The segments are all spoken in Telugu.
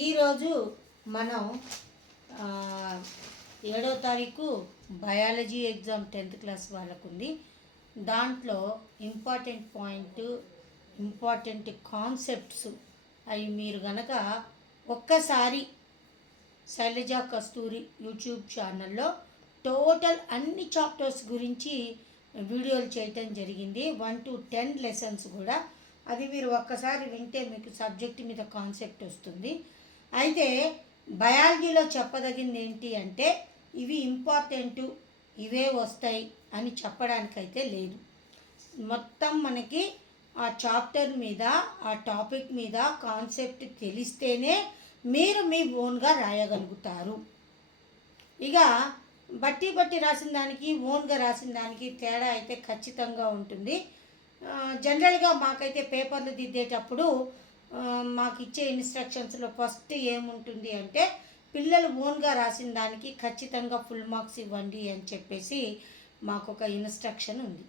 ఈరోజు మనం 7వ తారీఖు బయాలజీ ఎగ్జామ్ 10th క్లాస్ వాళ్ళకు ఉంది. దాంట్లో ఇంపార్టెంట్ పాయింట్, ఇంపార్టెంట్ కాన్సెప్ట్స్ అవి మీరు గనక ఒక్కసారి శైలజ కస్తూరి యూట్యూబ్ ఛానల్లో టోటల్ అన్ని చాప్టర్స్ గురించి వీడియోలు చేయటం జరిగింది. 1 to 10 లెసన్స్ కూడా. అది మీరు ఒక్కసారి వింటే మీకు సబ్జెక్ట్ మీద కాన్సెప్ట్ వస్తుంది. అయితే బయాలజీలో చెప్పదగింది ఏంటి అంటే ఇవి ఇంపార్టెంటు, ఇవే వస్తాయి అని చెప్పడానికైతే లేదు. మొత్తం మనకి ఆ చాప్టర్ మీద, ఆ టాపిక్ మీద కాన్సెప్ట్ తెలిస్తేనే మీరు మీ ఓన్గా రాయగలుగుతారు. ఇక బట్టి రాసిన దానికి, ఓన్గా రాసిన దానికి తేడా అయితే ఖచ్చితంగా ఉంటుంది. జనరల్గా మాకైతే పేపర్లు దిద్దేటప్పుడు మాకు ఇచ్చే ఇన్స్ట్రక్షన్స్లో ఫస్ట్ ఏముంటుంది అంటే పిల్లలు ఓన్గా రాసిన దానికి ఖచ్చితంగా ఫుల్ మార్క్స్ ఇవ్వండి అని చెప్పేసి మాకు ఒక ఇన్స్ట్రక్షన్ ఉంది.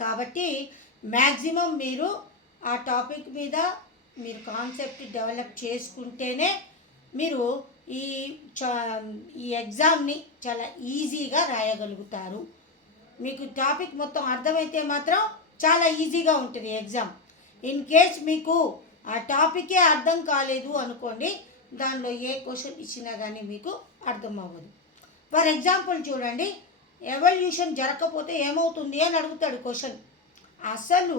కాబట్టి మ్యాక్సిమం మీరు ఆ టాపిక్ మీద మీరు కాన్సెప్ట్ డెవలప్ చేసుకుంటేనే మీరు ఈ ఎగ్జామ్ని చాలా ఈజీగా రాయగలుగుతారు. మీకు టాపిక్ మొత్తం అర్థమైతే మాత్రం చాలా ఈజీగా ఉంటుంది ఎగ్జామ్. ఇన్ కేస్ మీకు ఆ టాపికే అర్థం కాలేదు అనుకోండి, దానిలో ఏ క్వశ్చన్ ఇచ్చినా కానీ మీకు అర్థం అవ్వదు. ఫర్ ఎగ్జాంపుల్ చూడండి, ఎవల్యూషన్ జరగకపోతే ఏమవుతుంది అని అడుగుతాడు క్వశ్చన్. అసలు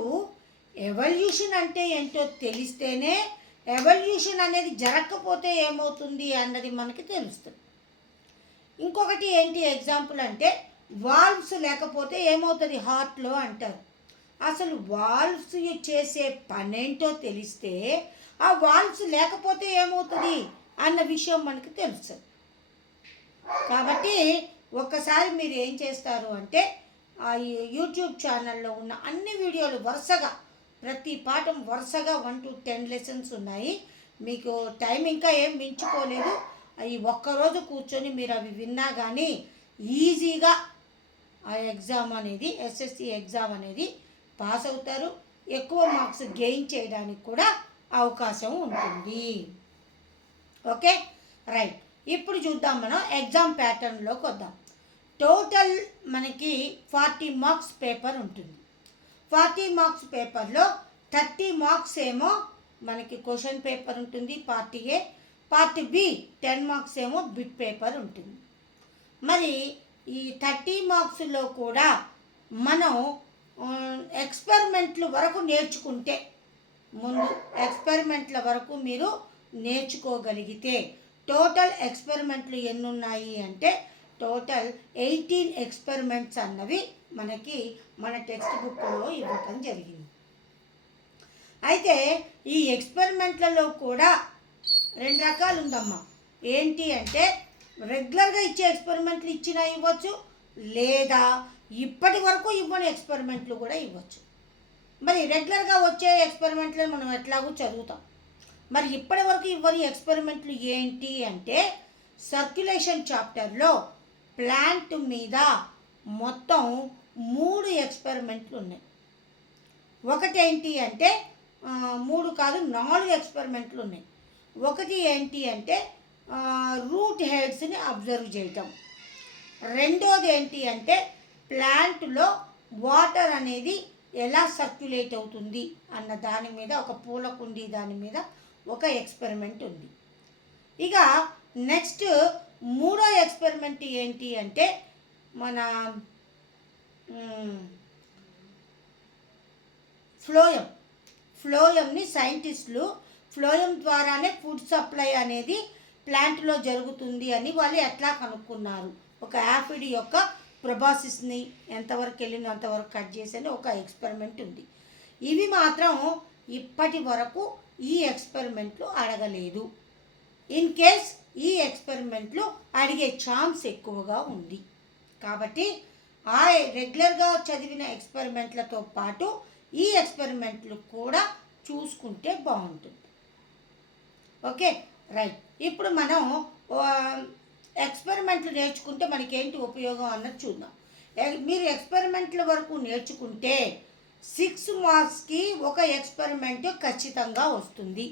ఎవల్యూషన్ అంటే ఏంటో తెలిస్తేనే ఎవల్యూషన్ అనేది జరగకపోతే ఏమవుతుంది అన్నది మనకి తెలుస్తుంది. ఇంకొకటి ఏంటి ఎగ్జాంపుల్ అంటే వాల్వ్స్ లేకపోతే ఏమవుతుంది హార్ట్లో అంటారు. అసలు వాల్వ్స్ చేసే పనేంటో తెలిస్తే ఆ వాల్వ్స్ లేకపోతే ఏమవుతుంది అన్న విషయం మనకు తెలుస్తుంది. కాబట్టి ఒక్కసారి మీరు ఏం చేస్తారు అంటే ఆ యూట్యూబ్ ఛానల్లో ఉన్న అన్ని వీడియోలు వరుసగా, ప్రతి పాఠం వరుసగా 1 to 10 లెసన్స్ ఉన్నాయి. మీకు టైం ఇంకా ఏం మించుకోలేదు. అవి ఒక్కరోజు కూర్చొని మీరు అవి విన్నా కానీ ఈజీగా ఆ ఎగ్జామ్ అనేది, ఎస్ఎస్సి ఎగ్జామ్ అనేది పాస్ అవుతారు. ఎక్కువ మార్క్స్ గెయిన్ చేయడానికి కూడా అవకాశం ఉంటుంది. Okay, right. ఇప్పుడు చూద్దాం, మనం ఎగ్జామ్ ప్యాటర్న్లోకి వద్దాం. టోటల్ మనకి 40 మార్క్స్ పేపర్ ఉంటుంది. 40 మార్క్స్ పేపర్లో 30 మార్క్స్ ఏమో మనకి క్వశ్చన్ పేపర్ ఉంటుంది, part A. Part B 10 marks ఏమో బిట్ పేపర్ ఉంటుంది. మరి ఈ 30 మార్క్స్లో కూడా మనం ఎక్స్పెరిమెంట్ల వరకు నేర్చుకుంటే, ముందు ఎక్స్పెరిమెంట్ల వరకు మీరు నేర్చుకోగలిగితే, టోటల్ ఎక్స్పెరిమెంట్లు ఎన్ని ఉన్నాయి అంటే టోటల్ 18 ఎక్స్పెరిమెంట్స్ అన్నవి మనకి మన టెక్స్ట్ బుక్లో ఇవ్వటం జరిగింది. అయితే ఈ ఎక్స్పెరిమెంట్లలో కూడా 2 రకాలు ఉందమ్మా. ఏంటి అంటే రెగ్యులర్గా ఇచ్చే ఎక్స్పెరిమెంట్లు ఇచ్చినా ఇవ్వచ్చు, లేదా ఇప్పటి వరకు ఇవ్వని ఎక్స్పెరిమెంట్లు కూడా ఇవ్వచ్చు. మరి రెగ్యులర్గా వచ్చే ఎక్స్పెరిమెంట్లు మనం ఎట్లాగూ చదువుతాం. మరి ఇప్పటి వరకు ఇవ్వని ఎక్స్పెరిమెంట్లు ఏంటి అంటే సర్క్యులేషన్ చాప్టర్లో ప్లాంట్ మీద మొత్తం 3 ఎక్స్పెరిమెంట్లు ఉన్నాయి. ఒకటి ఏంటి అంటే 3 కాదు 4 ఎక్స్పెరిమెంట్లు ఉన్నాయి. ఒకటి ఏంటి అంటే రూట్ హెడ్స్ని అబ్జర్వ్ చేయటం. రెండోది ఏంటి అంటే ప్లాంట్లో వాటర్ అనేది ఎలా సర్క్యులేట్ అవుతుంది అన్న దాని మీద, ఒక పూల కుండీ దాని మీద ఒక ఎక్స్పెరిమెంట్ ఉంది. ఇక నెక్స్ట్ 3వ ఎక్స్పెరిమెంట్ ఏంటి అంటే మన ఫ్లోయంని సైంటిస్టులు ఫ్లోయం ద్వారానే ఫుడ్ సప్లై అనేది ప్లాంట్లో జరుగుతుంది అని వాళ్ళు ఎట్లా కనుక్కున్నారు, ఒక యాఫిడ్ యొక్క ప్రొబాసిస్ని ఎంతవరకు వెళ్ళిందో అంతవరకు కట్ చేసని ఒక ఎక్స్పెరిమెంట్ ఉంది. ఇవి మాత్రం ఇప్పటి వరకు ఈ ఎక్స్పెరిమెంట్లు అడగలేదు. ఇన్ కేస్ ఈ ఎక్స్పెరిమెంట్లు అడిగే ఛాన్స్ ఎక్కువగా ఉంది. కాబట్టి ఆ రెగ్యులర్గా చదివిన ఎక్స్పెరిమెంట్లతో పాటు ఈ ఎక్స్పెరిమెంట్లు కూడా చూసుకుంటే బాగుంటుంది. Okay, right. ఇప్పుడు మనం ఎక్స్పెరిమెంట్లు నేర్చుకుంటే మనకేంటి ఉపయోగం అన్నది చూద్దాం. మీరు ఎక్స్పెరిమెంట్ల వరకు నేర్చుకుంటే 6 మార్క్స్కి ఒక ఎక్స్పెరిమెంట్ ఖచ్చితంగా వస్తుంది.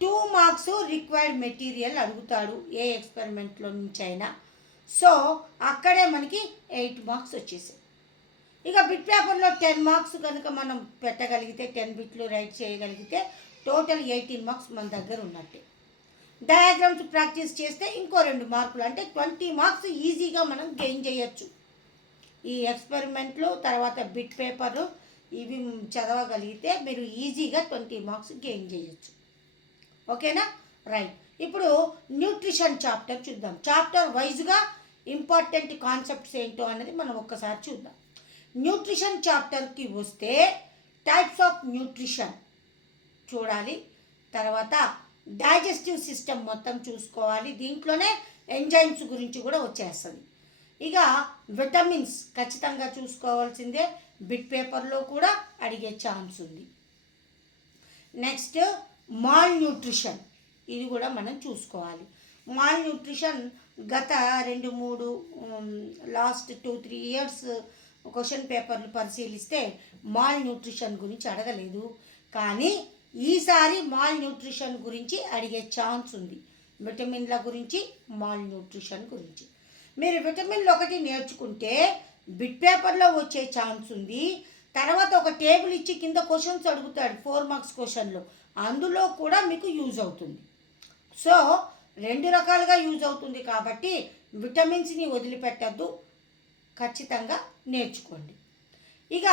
2 మార్క్స్ రిక్వైర్డ్ మెటీరియల్ అడుగుతాడు ఏ ఎక్స్పెరిమెంట్లో నుంచి అయినా. సో అక్కడే మనకి 8 మార్క్స్ వచ్చేసాయి. ఇక బిట్ పేపర్లో 10 మార్క్స్ కనుక మనం పెట్టగలిగితే, 10 బిట్లు రైట్ చేయగలిగితే టోటల్ 18 మార్క్స్ మన దగ్గర ఉన్నట్టే. డయాగ్రామ్స్ ప్రాక్టీస్ చేస్తే ఇంకో 2 మార్కులు, అంటే 20 మార్క్స్ ఈజీగా మనం గెయిన్ చేయొచ్చు. ఈ ఎక్స్పెరిమెంట్లు తర్వాత బిట్ పేపర్లు ఇవి చదవగలిగితే మీరు ఈజీగా 20 మార్క్స్ గెయిన్ చేయొచ్చు. ఓకేనా? రైట్. ఇప్పుడు న్యూట్రిషన్ చాప్టర్ చూద్దాం. చాప్టర్ వైజ్గా ఇంపార్టెంట్ కాన్సెప్ట్స్ ఏంటో అనేది మనం ఒక్కసారి చూద్దాం. న్యూట్రిషన్ చాప్టర్కి వస్తే టైప్స్ ఆఫ్ న్యూట్రిషన్ చూడాలి. తర్వాత డైజెస్టివ్ సిస్టమ్ మొత్తం చూసుకోవాలి. దీంట్లోనే ఎంజైమ్స్ గురించి కూడా వచ్చేస్తుంది. ఇక విటమిన్స్ ఖచ్చితంగా చూసుకోవాల్సిందే, బిట్ పేపర్లో కూడా అడిగే ఛాన్స్ ఉంది. నెక్స్ట్ మాల్ న్యూట్రిషన్, ఇది కూడా మనం చూసుకోవాలి. మాల్ న్యూట్రిషన్ గత 2-3 లాస్ట్ 2-3 ఇయర్స్ క్వశ్చన్ పేపర్లు పరిశీలిస్తే మాల్ న్యూట్రిషన్ గురించి అడగలేదు, కానీ ఈసారి మాల్ న్యూట్రిషన్ గురించి అడిగే ఛాన్స్ ఉంది. విటమిన్ల గురించి, మాల్ న్యూట్రిషన్ గురించి. మీరు విటమిన్లు ఒకటి నేర్చుకుంటే బిట్ పేపర్లో వచ్చే ఛాన్స్ ఉంది. తర్వాత ఒక టేబుల్ ఇచ్చి కింద క్వశ్చన్స్ అడుగుతాడు 4 మార్క్స్ క్వశ్చన్లు, అందులో కూడా మీకు యూజ్ అవుతుంది. సో 2 రకాలుగా యూజ్ అవుతుంది కాబట్టి విటమిన్స్ని వదిలిపెట్టద్దు, ఖచ్చితంగా నేర్చుకోండి. ఇక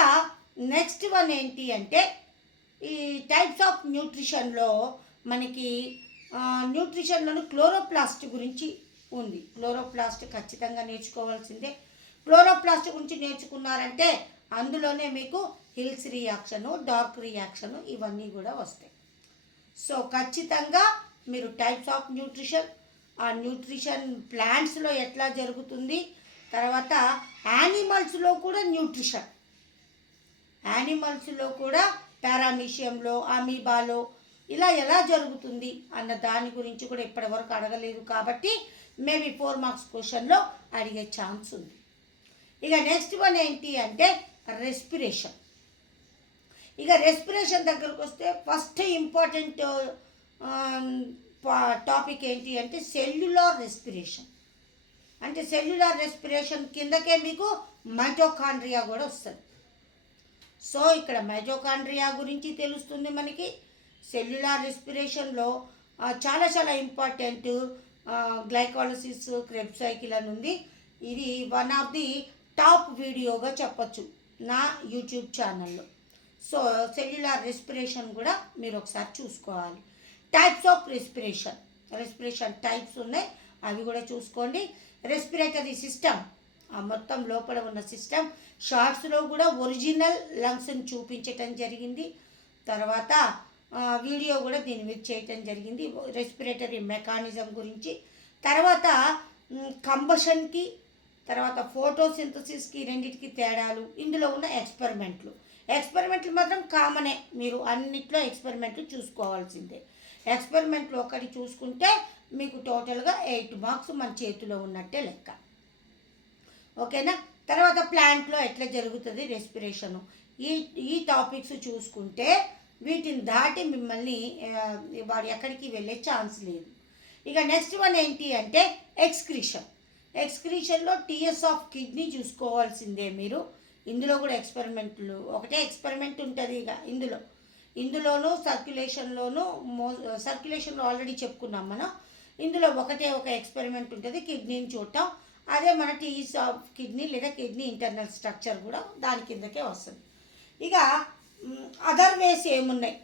నెక్స్ట్ వన్ ఏంటి అంటే ఈ టైప్స్ ఆఫ్ న్యూట్రిషన్లో మనకి న్యూట్రిషన్లోని క్లోరోప్లాస్ట్ గురించి ఉంది. క్లోరోప్లాస్ట్ ఖచ్చితంగా నేర్చుకోవాల్సిందే. క్లోరోప్లాస్ట్ గురించి నేర్చుకున్నారంటే అందులోనే మీకు హిల్స్ రియాక్షను, డార్క్ రియాక్షను ఇవన్నీ కూడా వస్తాయి. సో ఖచ్చితంగా మీరు టైప్స్ ఆఫ్ న్యూట్రిషన్, ఆ న్యూట్రిషన్ ప్లాంట్స్లో ఎట్లా జరుగుతుంది, తర్వాత యానిమల్స్లో కూడా న్యూట్రిషన్, యానిమల్స్లో కూడా పారామీషియంలో, అమీబాలో ఇలా ఎలా జరుగుతుంది అన్న దాని గురించి కూడా ఇప్పటివరకు అడగలేదు కాబట్టి మేబీ 4 మార్క్స్ క్వశ్చన్లో అడిగే ఛాన్స్ ఉంది. ఇక నెక్స్ట్ వన్ ఏంటి అంటే రెస్పిరేషన్. ఇక రెస్పిరేషన్ దగ్గరకు వస్తే ఫస్ట్ ఇంపార్టెంట్ టాపిక్ ఏంటి అంటే సెల్యులార్ రెస్పిరేషన్. అంటే సెల్యులార్ రెస్పిరేషన్ కిందకే మీకు మైటోకాండ్రియా కూడా వస్తుంది. సో ఇక్కడ మైటోకాండ్రియా గురించి తెలుస్తుంది మనకి. సెల్యులార్ రెస్పిరేషన్లో చాలా చాలా ఇంపార్టెంట్ గ్లైకాలసిస్, క్రెబ్స్ సైకిల్ అని ఉంది. ఇది వన్ ఆఫ్ ది టాప్ వీడియోగా చెప్పచ్చు నా యూట్యూబ్ ఛానల్లో. సో సెల్యులార్ రెస్పిరేషన్ కూడా మీరు ఒకసారి చూసుకోవాలి. టైప్స్ ఆఫ్ రెస్పిరేషన్ టైప్స్ ఉన్నాయి, అవి కూడా చూసుకోండి. రెస్పిరేటరీ సిస్టమ్, ఆ మొత్తం లోపల ఉన్న సిస్టమ్ షార్ట్స్లో కూడా ఒరిజినల్ లంగ్స్ని చూపించటం జరిగింది. తర్వాత వీడియో కూడా దీని మీద చేయటం జరిగింది రెస్పిరేటరీ మెకానిజం గురించి. తర్వాత కంబషన్కి, తర్వాత ఫోటోసింథసిస్కి రెండింటికి తేడాలు, ఇందులో ఉన్న ఎక్స్పెరిమెంట్లు మాత్రం కామనే, మీరు అన్నిట్లో ఎక్స్పెరిమెంట్లు చూసుకోవాల్సిందే. ఎక్స్పెరిమెంట్లు ఒకటి చూసుకుంటే మీకు టోటల్గా 8 మార్క్స్ మన చేతిలో ఉన్నట్టే లెక్క. ఓకేనా? తర్వాత ప్లాంట్లో ఎట్లా జరుగుతుంది రెస్పిరేషను, ఈ టాపిక్స్ చూసుకుంటే వీటిని దాటి మిమ్మల్ని వాడు ఎక్కడికి వెళ్ళే ఛాన్స్ లేదు. ఇక నెక్స్ట్ వన్ ఏంటి అంటే ఎక్స్క్రీషన్లో టీఎస్ ఆఫ్ కిడ్నీ చూసుకోవాల్సిందే మీరు. ఇందులో కూడా ఎక్స్పెరిమెంట్లు, ఒకటే ఎక్స్పెరిమెంట్ ఉంటుంది. ఇక ఇందులోనూ సర్క్యులేషన్లో ఆల్రెడీ చెప్పుకున్నాం మనం. ఇందులో ఒకటే ఒక ఎక్స్పెరిమెంట్ ఉంటుంది, కిడ్నీని చూడటం. అదే మన టీఎస్ ఆఫ్ కిడ్నీ లేదా కిడ్నీ ఇంటర్నల్ స్ట్రక్చర్ కూడా దాని కిందకే వస్తుంది. ఇక అదర్ వేస్ ఏమున్నాయి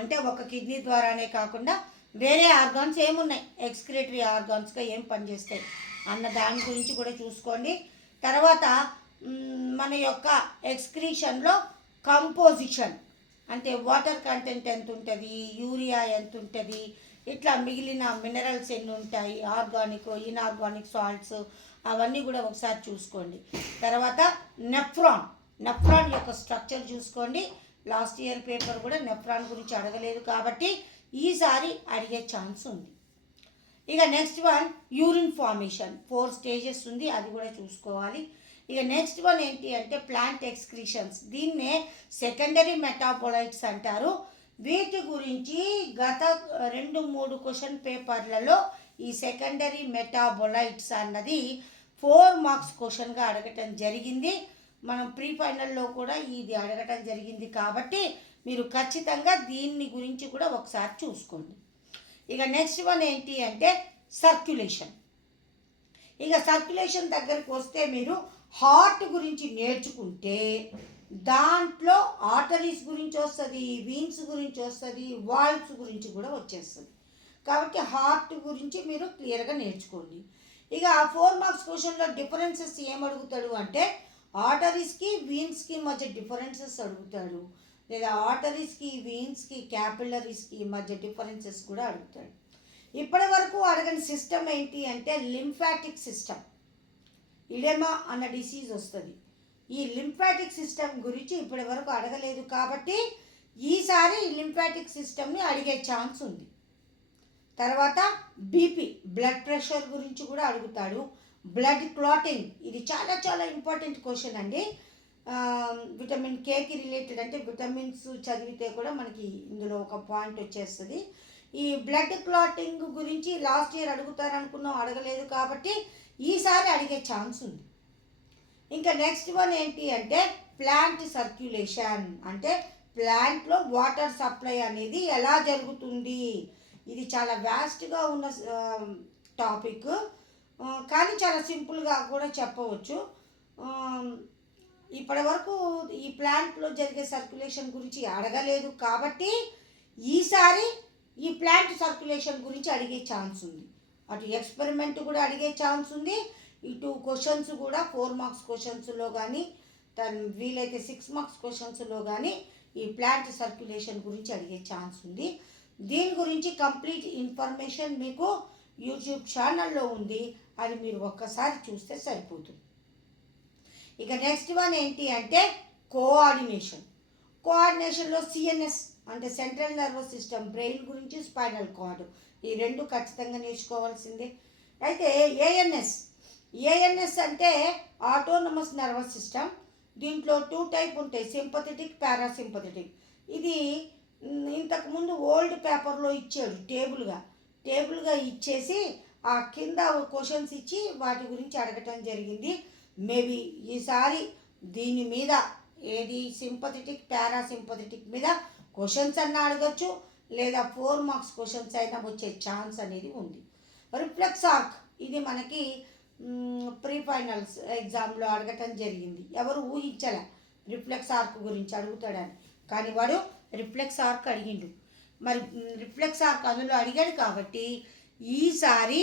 అంటే ఒక కిడ్నీ ద్వారానే కాకుండా వేరే ఆర్గాన్స్ ఏమున్నాయి, ఎక్స్క్రిటరీ ఆర్గాన్స్గా ఏం పనిచేస్తాయి అన్న దాని గురించి కూడా చూసుకోండి. తర్వాత మన యొక్క ఎక్స్క్రీషన్లో కంపోజిషన్ అంటే వాటర్ కంటెంట్ ఎంత ఉంటుంది, యూరియా ఎంత ఉంటుంది, ఇట్లా మిగిలిన మినరల్స్ ఎన్ని ఉంటాయి, ఆర్గానిక్, ఇన్ఆర్గానిక్ సాల్ట్స్ అవన్నీ కూడా ఒకసారి చూసుకోండి. తర్వాత నెఫ్రాన్ యొక్క స్ట్రక్చర్ చూసుకోండి. లాస్ట్ ఇయర్ పేపర్ కూడా నెఫ్రాన్ గురించి అడగలేదు కాబట్టి ఈసారి అడిగే ఛాన్స్ ఉంది. ఇక next one urine formation 4 stages ఉంది, అది కూడా చూసుకోవాలి. ఇక నెక్స్ట్ వన్ ఏంటి అంటే ప్లాంట్ ఎక్స్క్రీషన్స్, దీన్నే సెకండరీ మెటాబోలైట్స్ అంటారు. వీటి గురించి గత 2-3 క్వశ్చన్ పేపర్లలో ఈ సెకండరీ మెటాబొలైట్స్ అన్నది 4 మార్క్స్ క్వశ్చన్గా అడగటం జరిగింది. మనం ప్రీ ఫైనల్లో కూడా ఇది అడగటం జరిగింది కాబట్టి మీరు ఖచ్చితంగా దీన్ని గురించి కూడా ఒకసారి చూసుకోండి. ఇక నెక్స్ట్ వన్ ఏంటి అంటే సర్క్యులేషన్. ఇక సర్క్యులేషన్ దగ్గరికి వస్తే మీరు హార్ట్ గురించి నేర్చుకుంటే దాంట్లో ఆర్టరీస్ గురించి వస్తుంది, వీన్స్ గురించి వస్తుంది, వాల్వ్స్ గురించి కూడా వచ్చేస్తుంది. కాబట్టి హార్ట్ గురించి మీరు క్లియర్గా నేర్చుకోండి. ఇక 4 మార్క్స్ క్వశ్చన్లో డిఫరెన్సెస్ ఏమడుగుతాడు అంటే ఆర్టరీస్కి వీన్స్కి మధ్య డిఫరెన్సెస్ అడుగుతాడు, లేదా ఆర్టరీస్కి వీన్స్కి క్యాపిలరీస్కి మధ్య డిఫరెన్సెస్ కూడా అడుగుతాడు. ఇప్పటి వరకు అడగని సిస్టమ్ ఏంటి అంటే లింఫాటిక్ సిస్టమ్. ఇడెమా అన్న డిసీజ్ వస్తుంది. ఈ లింఫాటిక్ సిస్టమ్ గురించి ఇప్పటి వరకు అడగలేదు కాబట్టి ఈసారి లింఫాటిక్ సిస్టమ్ని అడిగే ఛాన్స్ ఉంది. తర్వాత బీపీ బ్లడ్ ప్రెషర్ గురించి కూడా అడుగుతాడు. బ్లడ్ క్లాటింగ్ ఇది చాలా చాలా ఇంపార్టెంట్ క్వశ్చన్ అండి. విటమిన్ కేకి రిలేటెడ్, అంటే విటమిన్స్ చదివితే కూడా మనకి ఇందులో ఒక పాయింట్ వచ్చేస్తుంది. ఈ బ్లడ్ క్లాటింగ్ గురించి లాస్ట్ ఇయర్ అడుగుతారు అనుకున్నాం, అడగలేదు కాబట్టి ఈసారి అడిగే ఛాన్స్ ఉంది. ఇంకా నెక్స్ట్ వన్ ఏంటి అంటే ప్లాంట్ సర్క్యులేషన్, అంటే ప్లాంట్లో వాటర్ సప్లై అనేది ఎలా జరుగుతుంది. ఇది చాలా వ్యాస్ట్గా ఉన్న టాపిక్, కానీ చాలా సింపుల్గా కూడా చెప్పవచ్చు. ఇప్పటి వరకు ఈ ప్లాంట్లో జరిగే సర్క్యులేషన్ గురించి అడగలేదు కాబట్టి ఈసారి ఈ ప్లాంట్ సర్క్యులేషన్ గురించి అడిగే ఛాన్స్ ఉంది. అటు ఎక్స్పెరిమెంట్ కూడా అడిగే ఛాన్స్ ఉంది, ఇటు క్వశ్చన్స్ కూడా 4 మార్క్స్ క్వశ్చన్స్లో కానీ వీలైతే 6 మార్క్స్ క్వశ్చన్స్లో కానీ ఈ ప్లాంట్ సర్క్యులేషన్ గురించి అడిగే ఛాన్స్ ఉంది. దీని గురించి కంప్లీట్ ఇన్ఫర్మేషన్ మీకు యూట్యూబ్ ఛానల్లో ఉంది, అది మీరు ఒక్కసారి చూస్తే సరిపోతుంది. ఇక నెక్స్ట్ వన్ ఏంటి అంటే కోఆర్డినేషన్. కోఆర్డినేషన్లో సిఎన్ఎస్ అంటే సెంట్రల్ నర్వస్ సిస్టమ్, బ్రెయిన్ గురించి స్పైనల్ కార్డ్, ఈ రెండు ఖచ్చితంగా నేర్చుకోవాల్సిందే. అయితే ఏఎన్ఎస్ అంటే ఆటోనమస్ నర్వస్ సిస్టమ్. దీంట్లో 2 టైప్ ఉంటాయి, సింపథెటిక్, పారాసింపథెటిక్. ఇది ఇంతకుముందు ఓల్డ్ పేపర్లో ఇచ్చాడు టేబుల్గా ఇచ్చేసి ఆ కింద క్వశ్చన్స్ ఇచ్చి వాటి గురించి అడగటం జరిగింది. మేబీ ఈసారి దీని మీద ఏది సింపథెటిక్ పారాసింపథెటిక్ మీద క్వశ్చన్స్ అన్నా అడగచ్చు, లేదా 4 మార్క్స్ క్వశ్చన్స్ అయినా వచ్చే ఛాన్స్ అనేది ఉంది. రిఫ్లెక్స్ ఆర్క్ ఇది మనకి ప్రీ ఫైనల్స్ ఎగ్జామ్లో అడగటం జరిగింది. ఎవరు ఊహించలే రిఫ్లెక్స్ ఆర్క్ గురించి అడుగుతాడని, కానీ వాడు రిఫ్లెక్స్ ఆర్క్ అడిగిండు. మరి రిఫ్లెక్స్ ఆర్క్ అందులో అడిగాడు కాబట్టి ఈసారి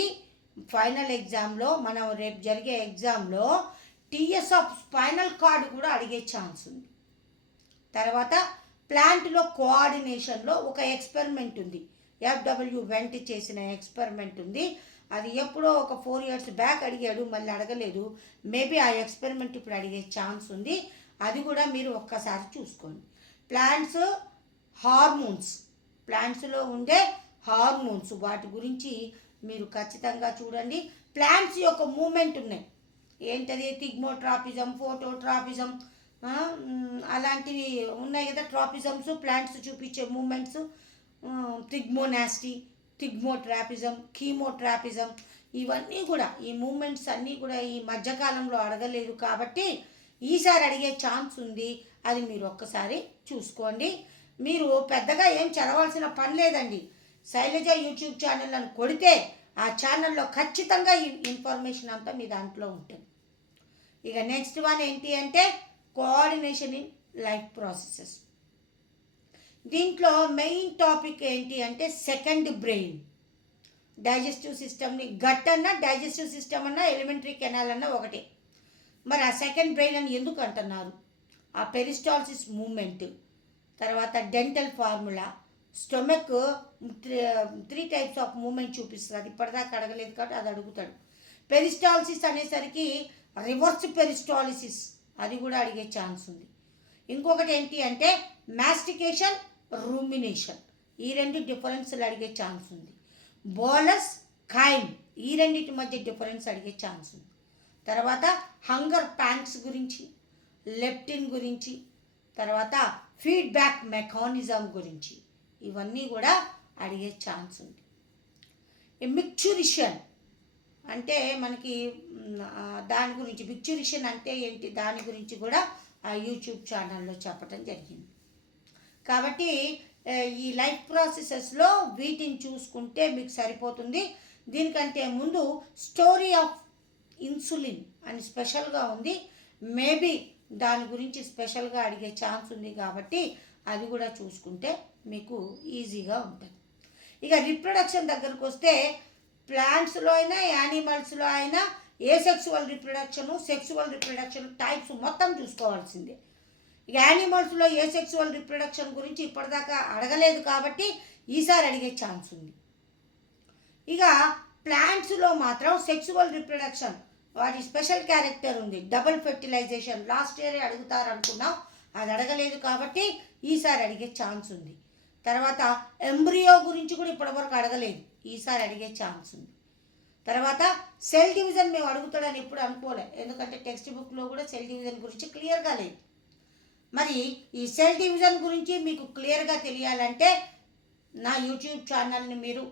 ఫైనల్ ఎగ్జామ్లో మనం రేపు జరిగే ఎగ్జామ్లో టీఎస్ ఆఫ్ స్పైనల్ కార్డ్ కూడా అడిగే ఛాన్స్ ఉంది. తర్వాత ప్లాంట్లో కోఆర్డినేషన్లో ఒక ఎక్స్పెరిమెంట్ ఉంది, ఎఫ్డబ్ల్యూ వెంట్ చేసిన ఎక్స్పెరిమెంట్ ఉంది. అది ఎప్పుడో ఒక 4 years బ్యాక్ అడిగాడు, మళ్ళీ అడగలేదు. మేబీ ఆ ఎక్స్పెరిమెంట్ ఇప్పుడు అడిగే ఛాన్స్ ఉంది, అది కూడా మీరు ఒక్కసారి చూసుకోండి. ప్లాంట్స్ హార్మోన్స్, ప్లాంట్స్లో ఉండే హార్మోన్స్ వాటి గురించి మీరు ఖచ్చితంగా చూడండి. ప్లాంట్స్ యొక్క మూమెంట్ ఉన్నాయి, ఏంటది థిగ్మోట్రాపిజం, ఫోటోట్రాపిజం, అలాంటివి ఉన్నాయి కదా ట్రాపిజమ్స్, ప్లాంట్స్ చూపించే మూమెంట్స్. థిగ్మోనాస్టీ, థిగ్మోట్రాపిజం, కీమోట్రాపిజం, ఇవన్నీ కూడా ఈ మూమెంట్స్ అన్నీ కూడా ఈ మధ్యకాలంలో అడగలేదు కాబట్టి ఈసారి అడిగే ఛాన్స్ ఉంది, అది మీరు ఒక్కసారి చూసుకోండి. మీరు పెద్దగా ఏం చదవాల్సిన పని లేదండి. శైలజ యూట్యూబ్ ఛానల్ అని కొడితే ఆ ఛానల్లో ఖచ్చితంగా ఈ ఇన్ఫర్మేషన్ అంతా మీ దాంట్లో ఉంటుంది. ఇక నెక్స్ట్ వన్ ఏంటి అంటే కోఆర్డినేషన్ ఇన్ లైఫ్ ప్రాసెసెస్. దీంట్లో మెయిన్ టాపిక్ ఏంటి అంటే సెకండ్ బ్రెయిన్. డైజెస్టివ్ సిస్టమ్ని గట్ అన్నా డైజెస్టివ్ సిస్టమ్ అన్నా ఎలిమెంటరీ కెనాల్ అన్నా ఒకటే. మరి ఆ సెకండ్ బ్రెయిన్ అని ఎందుకు అంటున్నారు? ఆ పెరిస్టాల్సిస్ మూమెంట్, తర్వాత dental formula, stomach 3 types of movement చూపిస్తుంది. అది ఇప్పటిదాకా అడగలేదు కాబట్టి అది అడుగుతాడు. పెరిస్టాల్సిస్ అనేసరికి రివర్స్ పెరిస్టాలిసిస్, అది కూడా అడిగే ఛాన్స్ ఉంది. ఇంకొకటి ఏంటి అంటే మాస్టికేషన్, రూమినేషన్, ఈ 2 డిఫరెన్స్లు అడిగే ఛాన్స్ ఉంది. బోలస్, ఖైమ్, ఈ రెండింటి మధ్య డిఫరెన్స్ అడిగే ఛాన్స్ ఉంది. తర్వాత హంగర్ ప్యాంక్స్ గురించి, లెప్టిన్ గురించి, తర్వాత ఫీడ్బ్యాక్ మెకానిజం గురించి, ఇవన్నీ కూడా అడిగే ఛాన్స్ ఉంది. మిక్చురిషన్ అంటే మనకి దాని గురించి, మిక్చురిషన్ అంటే ఏంటి దాని గురించి కూడా ఆ యూట్యూబ్ ఛానల్లో చెప్పడం జరిగింది. కాబట్టి ఈ లైఫ్ ప్రాసెసెస్లో వీటిని చూసుకుంటే మీకు సరిపోతుంది. దీనికంటే ముందు స్టోరీ ఆఫ్ ఇన్సులిన్ అని స్పెషల్గా ఉంది. మేబీ దాని గురించి స్పెషల్గా అడిగే ఛాన్స్ ఉంది కాబట్టి అది కూడా చూసుకుంటే మీకు ఈజీగా ఉంటుంది. ఇక రిప్రొడక్షన్ దగ్గరకు వస్తే ప్లాంట్స్లో అయినా యానిమల్స్లో అయినా ఏ సెక్సువల్ రిప్రొడక్షన్ టైప్స్ మొత్తం చూసుకోవాల్సిందే. ఇక యానిమల్స్లో ఏ సెక్సువల్ రిప్రొడక్షన్ గురించి ఇప్పటిదాకా అడగలేదు కాబట్టి ఈసారి అడిగే ఛాన్స్ ఉంది. ఇక ప్లాంట్స్లో మాత్రం సెక్సువల్ రిప్రొడక్షన్ వాటి స్పెషల్ క్యారెక్టర్ ఉంది. డబుల్ ఫెర్టిలైజేషన్ లాస్ట్ ఇయర్ అడుగుతారు అనుకున్నాం, అది అడగలేదు కాబట్టి ఈసారి అడిగే ఛాన్స్ ఉంది. తర్వాత ఎంబ్రియో గురించి కూడా ఇప్పటివరకు అడగలేదు, ఈసారి అడిగే ఛాన్స్ ఉంది. తర్వాత సెల్ డివిజన్ మేము అడుగుతాడని ఎప్పుడు అనుకోలే, ఎందుకంటే టెక్స్ట్ బుక్లో కూడా సెల్ డివిజన్ గురించి క్లియర్గా లేదు. మరి ఈ సెల్ డివిజన్ గురించి మీకు క్లియర్గా తెలియాలంటే నా యూట్యూబ్ ఛానల్ని మీరు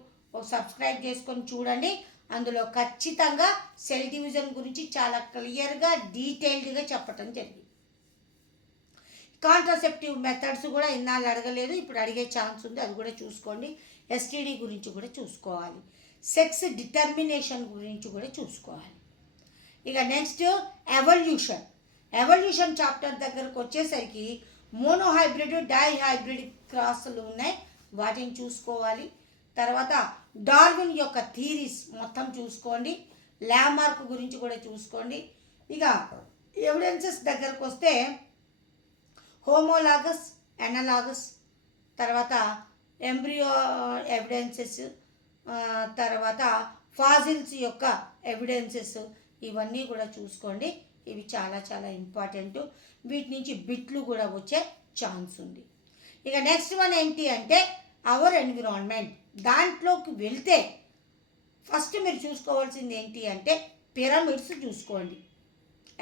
సబ్స్క్రైబ్ చేసుకొని చూడండి. అందులో ఖచ్చితంగా సెల్ డివిజన్ గురించి చాలా క్లియర్గా డీటెయిల్డ్గా చెప్పటం జరిగింది. కాంట్రాసెప్టివ్ మెథడ్స్ కూడా ఇన్నాళ్ళు అడగలేదు, ఇప్పుడు అడిగే ఛాన్స్ ఉంది, అది కూడా చూసుకోండి. ఎస్టీడీ గురించి కూడా చూసుకోవాలి. సెక్స్ డిటర్మినేషన్ గురించి కూడా చూసుకోవాలి. ఇక నెక్స్ట్ ఎవల్యూషన్ చాప్టర్ దగ్గరకు వచ్చేసరికి మోనోహైబ్రిడ్, డైహైబ్రిడ్ క్రాసులు ఉన్నాయి, వాటిని చూసుకోవాలి. తర్వాత డార్విన్ యొక్క థీరీస్ మొత్తం చూసుకోండి. లామార్క్ గురించి కూడా చూసుకోండి. ఇక ఎవిడెన్సెస్ దగ్గరకు వస్తే హోమోలాగస్, ఎనలాగస్, తర్వాత ఎంబ్రియో ఎవిడెన్సెస్, తర్వాత ఫాజిల్స్ యొక్క ఎవిడెన్సెస్, ఇవన్నీ కూడా చూసుకోండి. ఇవి చాలా చాలా ఇంపార్టెంట్. వీటి నుంచి బిట్లు కూడా వచ్చే ఛాన్స్ ఉంది. ఇక నెక్స్ట్ వన్ ఏంటి అంటే అవర్ ఎన్విరాన్మెంట్. దాంట్లోకి వెళ్తే ఫస్ట్ మీరు చూసుకోవాల్సింది ఏంటి అంటే పిరమిడ్స్ చూసుకోండి.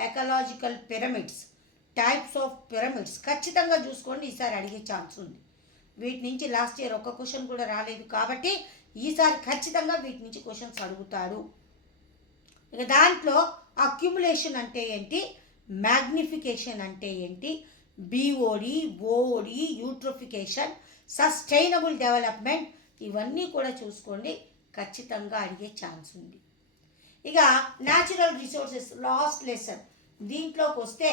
Ecological pyramids, types of pyramids ఖచ్చితంగా చూసుకోండి, ఈసారి అడిగే ఛాన్స్ ఉంది. వీటి నుంచి లాస్ట్ ఇయర్ ఒక్క క్వశ్చన్ కూడా రాలేదు కాబట్టి ఈసారి ఖచ్చితంగా వీటి నుంచి క్వశ్చన్స్ అడుగుతాడు. ఇక దాంట్లో అక్యుములేషన్ అంటే ఏంటి, మ్యాగ్నిఫికేషన్ అంటే ఏంటి, బిఓడి, ఓడి, యూట్రోఫికేషన్, సస్టైనబుల్ డెవలప్మెంట్, ఇవన్నీ కూడా చూసుకోండి, ఖచ్చితంగా అడిగే ఛాన్స్ ఉంది. ఇక న్యాచురల్ రిసోర్సెస్ లాస్ట్ లెసన్, దీంట్లోకి వస్తే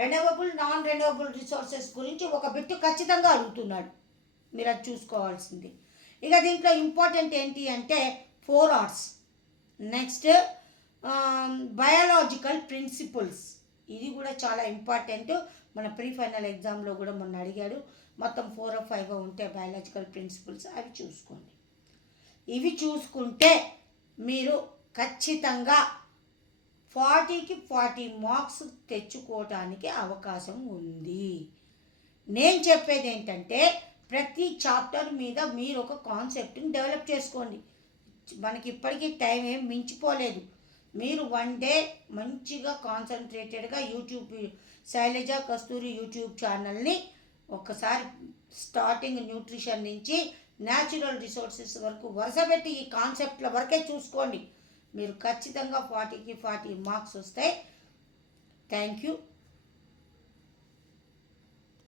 రెన్యూవబుల్, నాన్ రెన్యూవబుల్ రిసోర్సెస్ గురించి ఒక బిట్టు ఖచ్చితంగా అడుగుతున్నాడు, మీరు అది చూసుకోవాల్సింది. ఇక దీంట్లో ఇంపార్టెంట్ ఏంటి అంటే 4 R's. నెక్స్ట్ బయాలజికల్ ప్రిన్సిపల్స్, ఇది కూడా చాలా ఇంపార్టెంట్. మన ప్రీ ఫైనల్ ఎగ్జామ్లో కూడా మొన్న అడిగాడు. మొత్తం 4 or 5 ఉంటే బయాలజికల్ ప్రిన్సిపల్స్, అవి చూసుకోండి. ఇవి చూసుకుంటే మీరు ఖచ్చితంగా 40కి 40 మార్క్స్ తెచ్చుకోవటానికి అవకాశం ఉంది. నేను చెప్పేది ఏంటంటే ప్రతి చాప్టర్ మీద మీరు ఒక కాన్సెప్ట్ని డెవలప్ చేసుకోండి. మనకి ఇప్పటికీ టైం ఏం మించిపోలేదు. మీరు 1 డే మంచిగా కాన్సన్ట్రేటెడ్గా యూట్యూబ్ శైలజ కస్తూరి యూట్యూబ్ ఛానల్ని ఒకసారి స్టార్టింగ్ న్యూట్రిషన్ నుంచి న్యాచురల్ రిసోర్సెస్ వరకు వరుసపెట్టి ఈ కాన్సెప్ట్ల వరకే చూసుకోండి. మీరు ఖచ్చితంగా 40కి 40 మార్క్స్ వస్తాయి. Thank you.